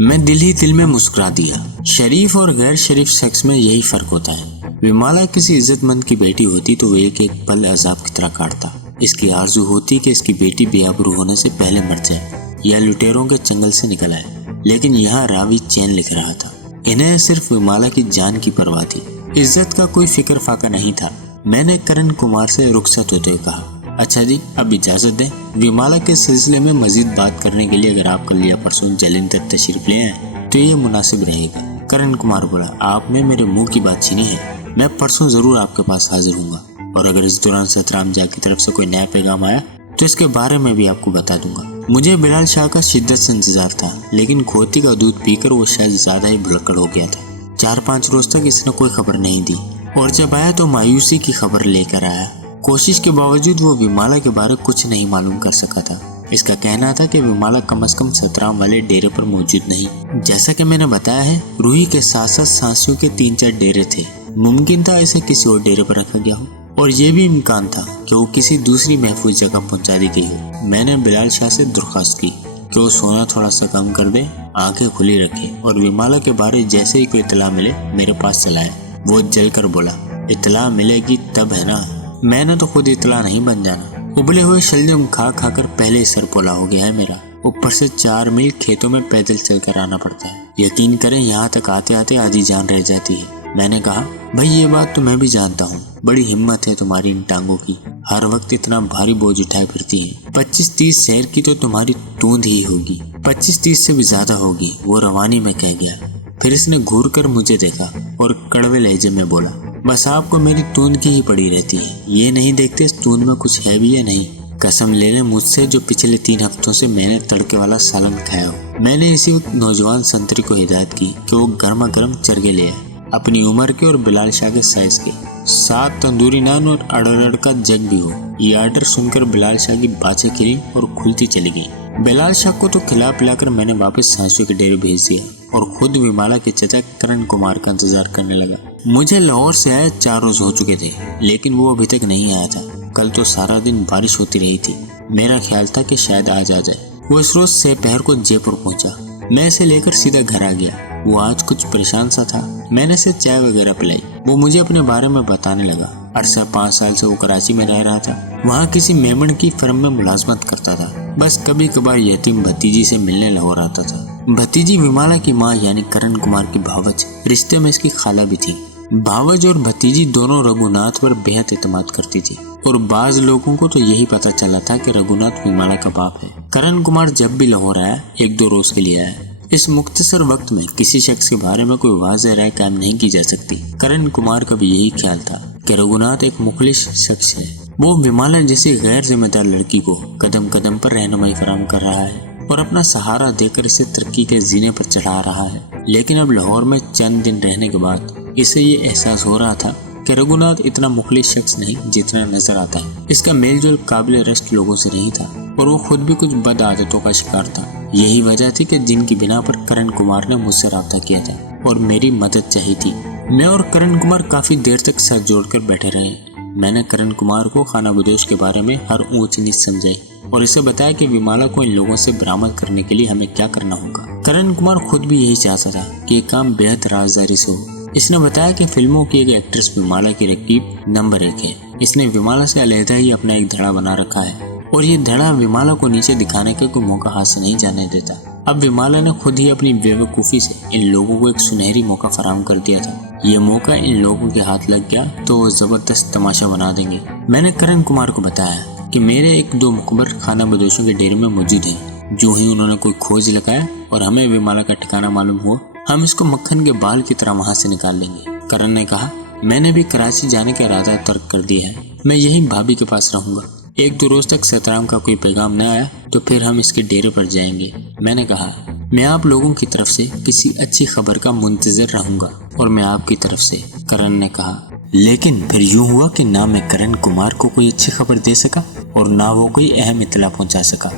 मैं दिल ही दिल में मुस्कुरा दिया। शरीफ और गैर शरीफ शख्स में यही फर्क होता है। विमाला किसी इज्जतमंद की बेटी होती तो वो एक एक पल अजाब की तरह काटता। इसकी आरजू होती कि इसकी बेटी बेआबरू होने से पहले मर जाए या लुटेरों के चंगल से निकल आए, लेकिन यहाँ रावी चैन लिख रहा था। इन्हें सिर्फ विमाला की जान की परवाह थी, इज्जत का कोई फिक्र फाका नहीं था। मैंने करण कुमार से रुखसत होते हुए कहा, अच्छा जी, अब इजाजत दें। विमाला के सिलसिले में मजीद बात करने के लिए अगर आप कल या परसों जालंधर तशरीफ ले आए तो ये मुनासिब रहेगा। करण कुमार बोला, आपने मेरे मुंह की बात छीनी है। मैं परसों जरूर आपके पास हाजिर हूँगा, और अगर इस दौरान सतराम जा की तरफ से कोई नया पैगाम आया तो इसके बारे में भी आपको बता दूंगा। मुझे बिलाल शाह का शिद्दत से इंतजार था, लेकिन खोती का दूध पीकर वो शायद ज्यादा ही भुलक्कड़ हो गया था। 4-5 रोज तक इसने कोई खबर नहीं दी, और जब आया तो मायूसी की खबर लेकर आया। कोशिश के बावजूद वो विमाला के बारे में कुछ नहीं मालूम कर सका था। इसका कहना था कि विमाला कम से कम सतराम वाले डेरे पर मौजूद नहीं। जैसा कि मैंने बताया है, रूही के साथ साथ सांसियों के 3-4 डेरे थे। मुमकिन था इसे किसी और डेरे पर रखा गया हो, और ये भी इम्कान था कि वो किसी दूसरी महफूज जगह पहुंचा दी गई हो। मैंने बिलाल शाह से दरख्वास्त की कि वो सोना थोड़ा सा कम कर दे, आंखें खुली रखे, और विमाला के बारे जैसे ही कोई इतला मिले मेरे पास चलाए। वो जलकर बोला, इतला मिलेगी तब है ना, मैंने तो खुद इतला नहीं बन जाना। उबले हुए शलजम खा खाकर पहले सर पोला हो गया है मेरा। ऊपर से 4 मील खेतों में पैदल चलकर आना पड़ता है। यकीन करें, यहाँ तक आते आते आधी जान रह जाती है। मैंने कहा, भाई ये बात तो मैं भी जानता हूँ, बड़ी हिम्मत है तुम्हारी इन टांगों की, हर वक्त इतना भारी बोझ उठाए फिरती है। 25-30 शहर की तो तुम्हारी तूंद ही होगी, 25-30 से भी ज्यादा होगी, वो रवानी में कह गया। फिर इसने घूर कर मुझे देखा और कड़वे लहजे में बोला, बस आपको मेरी तूंद की ही पड़ी रहती है, ये नहीं देखते इस तूंद में कुछ है भी या नहीं। कसम ले लें मुझसे जो पिछले 3 हफ्तों से मैंने तड़के वाला सालन खाया हो। मैंने इसी वक्त नौजवान संतरी को हिदायत की कि वो गर्मा गर्म चरगे ले आए, अपनी उम्र के और बिलाल शाह के साइज के। 7 तंदूरी नान और अड़ड़ का जग भी हो। ये आर्डर सुनकर बिलाल शाह की बातें खिली और खुलती चली गई। बिलाल शाह को तो खिला पिलाकर मैंने वापस सांसों के डेरे भेज दिया और खुद विमाला के चचा करण कुमार का इंतजार करने लगा। मुझे लाहौर से आए 4 रोज हो चुके थे, लेकिन वो अभी तक नहीं आया था। कल तो सारा दिन बारिश होती रही थी। मेरा ख्याल था कि शायद आज आ जाए। वो इस रोज दोपहर को जयपुर पहुंचा। मैं इसे लेकर सीधा घर आ गया। वो आज कुछ परेशान सा था। मैंने इसे चाय वगैरह पिलाई। वो मुझे अपने बारे में बताने लगा। अरसा 5 साल से वो कराची में रह रहा था। वहाँ किसी मेमन की फर्म में मुलाजमत करता था। बस कभी कभार यतीम भतीजी से मिलने लाहौर आता था। भतीजी विमाला की माँ यानी करण कुमार की भावज, रिश्ते में इसकी खाला भी थी। भावज और भतीजी दोनों रघुनाथ पर बेहद इत्मीनान करती थी, और बाज लोगों को तो यही पता चला था कि रघुनाथ विमाला का बाप है। करण कुमार जब भी लाहौर आया 1-2 रोज के लिए आया। इस मुख्तसर वक्त में किसी शख्स के बारे में कोई वाज़ेह राय कायम नहीं की जा सकती। करण कुमार का भी यही ख्याल था कि रघुनाथ एक मुखलिस शख्स है। वो विमाला जैसी गैर जिम्मेदार लड़की को कदम कदम पर रहनुमाई फराहम कर रहा है और अपना सहारा देकर इसे तरक्की के जीने पर चढ़ा रहा है। लेकिन अब लाहौर में चंद दिन रहने के बाद इसे ये एहसास हो रहा था कि रघुनाथ इतना मुखलिस शख्स नहीं जितना नजर आता है। इसका मेलजोल काबिल रश्क लोगों से नहीं था, और वो खुद भी कुछ बद आदतों का शिकार था। यही वजह थी कि जिनकी बिना पर करण कुमार ने मुझसे राब्ता किया था और मेरी मदद चाहिए थी। मैं और करण कुमार काफी देर तक सर जोड़कर बैठे रहे। मैंने करण कुमार को खाना बदोश के बारे में हर ऊंच नीच समझाई और इसे बताया कि विमाला को इन लोगों से बरामद करने के लिए हमें क्या करना होगा। करण कुमार खुद भी यही चाहता था कि ये काम बेहद राजदारी से हो। इसने बताया कि फिल्मों की एक एक्ट्रेस विमाला की रकीब नंबर 1 है। इसने विमाला से अलहदा ही अपना एक धड़ा बना रखा है, और ये धड़ा विमाला को नीचे दिखाने का कोई मौका हाथ से नहीं जाने देता। अब विमाला ने खुद ही अपनी बेवकूफ़ी से इन लोगों को एक सुनहरी मौका फराहम कर दिया था। ये मौका इन लोगों के हाथ लग गया तो वो जबरदस्त तमाशा बना देंगे। मैंने करण कुमार को बताया कि मेरे 1-2 मुखबर खाना बदोशों के डेरे में मौजूद हैं। जो ही उन्होंने कोई खोज लगाया और हमें विमाला का ठिकाना मालूम हुआ, हम इसको मक्खन के बाल की तरह वहाँ से निकाल लेंगे। करण ने कहा, मैंने भी कराची जाने का इरादा तर्क कर दिया है। मैं यहीं भाभी के पास रहूंगा। 1-2 रोज तक सतराम का कोई पैगाम न आया तो फिर हम इसके डेरे पर जाएंगे। मैंने कहा, मैं आप लोगों की तरफ से किसी अच्छी खबर का मुंतजर रहूंगा, और मैं आपकी तरफ से। करण ने कहा, लेकिन फिर यूं हुआ कि ना मैं करण कुमार को कोई अच्छी खबर दे सका और ना वो कोई अहम इत्तला पहुंचा सका।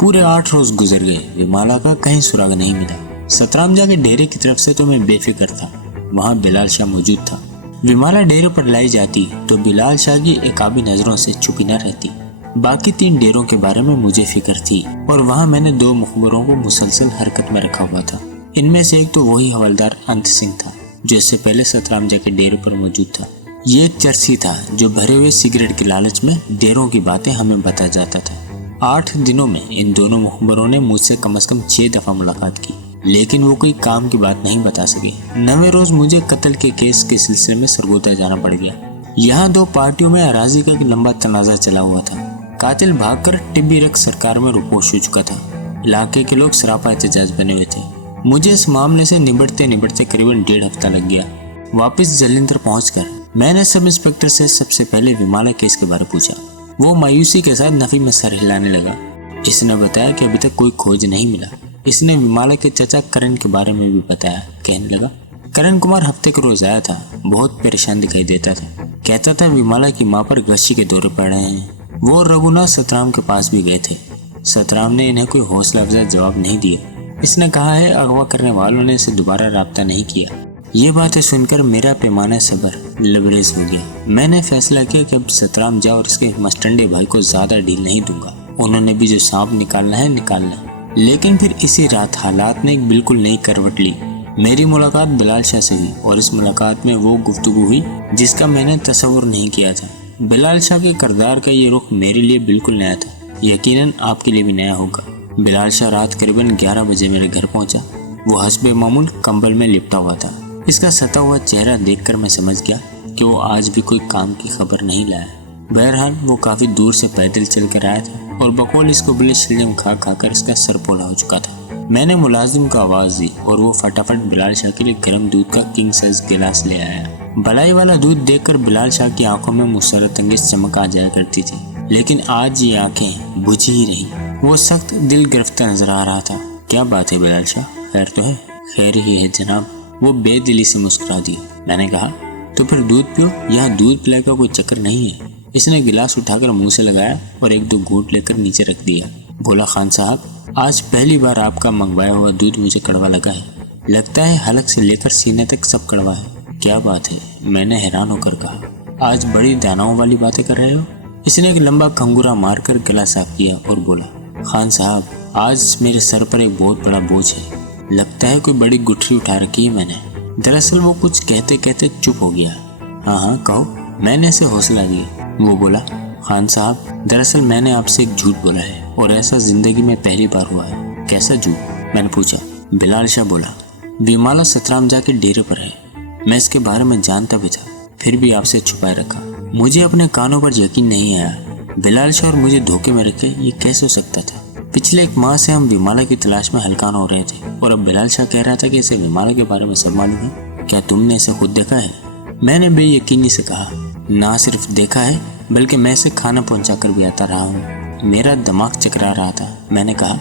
पूरे 8 रोज गुजर गए। विमाला का कहीं सुराग नहीं मिला। सतराम जा के डेरे की तरफ से तो मैं बेफिक्र था। वहाँ बिलाल शाह मौजूद था। विमाला डेरे पर लाई जाती तो बिलाल शाह की एकाबी नजरों से छुपी न रहती। बाकी 3 डेरों के बारे में मुझे फिक्र थी, और वहाँ मैंने 2 मुखबरों को मुसलसल हरकत में रखा हुआ था। इनमें से एक तो वही हवलदार अंत सिंह था जो इससे पहले सतराम जा के डेरे पर मौजूद था। ये एक चरसी था जो भरे हुए सिगरेट के लालच में डेरों की बातें हमें बता जाता था। 8 दिनों में इन दोनों मुखबरों ने मुझसे कम से कम 6 दफा मुलाकात की, लेकिन वो कोई काम की बात नहीं बता सके। 9वें रोज मुझे कत्ल के केस के सिलसिले में सरगोदा जाना पड़ गया। यहाँ 2 पार्टियों में अराजी का लंबा तनाजा चला हुआ था। कातिल भागकर टिब्बी रख सरकार में रुपोश हो चुका था। इलाके के लोग सरापा एहतजाज बने हुए थे। मुझे इस मामले से निबटते करीबन 1.5 हफ्ता लग गया। वापस जलिंधर पहुंचकर मैंने सब इंस्पेक्टर से सबसे पहले विमाला केस के बारे पूछा। वो मायूसी के साथ नफी में सर हिलाने लगा। इसने बताया कि अभी तक कोई खोज नहीं मिला। इसने विमाला के चाचा करण के बारे में भी बताया। कहने लगा, करण कुमार हफ्ते के रोज आया था, बहुत परेशान दिखाई देता था। कहता था विमाला की माँ पर गश्ती के दौरे पड़ रहे हैं। वो रघुनाथ सतराम के पास भी गए थे। सतराम ने इन्हें कोई हौसला अफजा जवाब नहीं दिया। इसने कहा है अगवा करने वालों ने इसे दोबारा राब्ता नहीं किया। ये बातें सुनकर मेरा पैमाना सब्र लबरेज हो गया। मैंने फैसला किया कि अब सतराम जा और इसके मस्टंडे भाई को ज्यादा ढील नहीं दूंगा। उन्होंने भी जो सांप निकालना है निकालना। लेकिन फिर इसी रात हालात ने एक बिल्कुल नई करवट ली। मेरी मुलाकात बिलाल शाह से हुई और इस मुलाकात में वो गुफ्तगू हुई जिसका मैंने तस्वुर नहीं किया था। बिलाल शाह के किरदार का ये रुख मेरे लिए बिल्कुल नया था, यकीनन आपके लिए भी नया होगा। बिलाल शाह रात करीबन 11 बजे मेरे घर पहुंचा। वो हस्बे मामूल कंबल में लिपटा हुआ था। इसका सता हुआ चेहरा देखकर मैं समझ गया कि वो आज भी कोई काम की खबर नहीं लाया। बहरहाल वो काफी दूर से पैदल चल कर आया था और बकौल इसको बड़े शलजम खा खाकर इसका सर पोला हो चुका था। मैंने मुलाजिम को आवाज दी और वो फटाफट बिलाल शाह के लिए गर्म दूध का किंग साइज गिलास ले आया। बलाई वाला दूध देखकर बिलाल शाह की आंखों में मुसरत अंगेज चमक आ जाया करती थी, लेकिन आज ये आंखें बुझी ही रही। वो सख्त दिल गिरफ्तार नजर आ रहा था। क्या बात है बिलाल शाह, खैर तो है? खैर ही है जनाब। वो बेदिली से मुस्कुरा दिया। मैंने कहा, तो फिर दूध पियो, यहाँ दूध पिलाने का कोई चक्कर नहीं है। इसने गिलास उठाकर मुंह से लगाया और 1-2 घूंट लेकर नीचे रख दिया। बोला, खान साहब, आज पहली बार आपका मंगवाया हुआ दूध मुझे कड़वा लगा है। लगता है हलक से लेकर सीने तक सब कड़वा है। क्या बात है? मैंने हैरान होकर कहा। आज बड़ी दानाओं वाली बातें कर रहे हो। इसने एक लंबा खंगूरा मारकर गला साफ किया और बोला, खान साहब, आज मेरे सर पर एक बहुत बड़ा बोझ है। लगता है कोई बड़ी गुठरी उठा रखी है मैंने। दरअसल वो कुछ कहते कहते चुप हो गया। हाँ कहो, मैंने इसे हौसला दिया। वो बोला, खान साहब, दरअसल मैंने आपसे एक झूठ बोला है और ऐसा जिंदगी में पहली बार हुआ है। कैसा झूठ? मैंने पूछा। बिलाल शाह बोला, विमाला सतराम जा के डेरे पर है। मैं इसके बारे में जानता भी था, फिर भी आपसे छुपाए रखा। मुझे अपने कानों पर यकीन नहीं आया। बिलाल शाह और मुझे धोखे में रखे ये कैसे हो सकता था? पिछले 1 माह से हम विमाला की तलाश में हलकान हो रहे थे और अब बिलाल शाह कह रहा था कि इसे विमाला के बारे में सब मालूम है। क्या तुमने इसे खुद देखा है? मैंने बेयकीनी से कहा, ना सिर्फ देखा है बल्कि मैं इसे खाना पहुंचा कर भी आता रहा हूँ। मेरा दिमाग चकरा रहा था। मैंने कहा,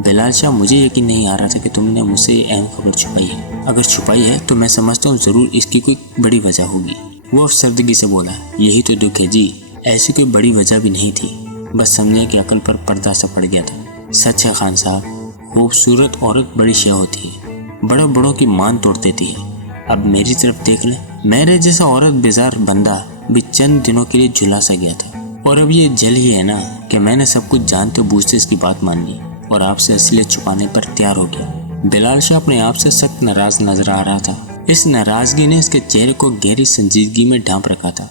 बिलाल शाह, मुझे यकीन नहीं आ रहा था कि तुमने मुझसे ये अहम खबर छुपाई है। अगर छुपाई है तो मैं समझता हूँ जरूर इसकी कोई बड़ी वजह होगी। वो अफसरदगी से बोला, यही तो दुख है जी, ऐसी कोई बड़ी वजह भी नहीं थी, बस समझे कि अकल पर पर्दा सा पड़ गया था। सच है खान साहब, खूबसूरत औरत बड़ी शय होती है, बड़े बड़ों की मान तोड़ देती है। अब मेरी तरफ देख ले, मेरे जैसा औरत बेजार बंदा भी चंद दिनों के लिए झुला सा गया था और अब ये जल ही है ना कि मैंने सब कुछ जानते बूझते इसकी बात मान ली और आपसे असलियत छुपाने पर तैयार हो गया। बिलाल शाह अपने आप से सख्त नाराज नजर आ रहा था। इस नाराजगी ने इसके चेहरे को गहरी संजीदगी में ढांप रखा था।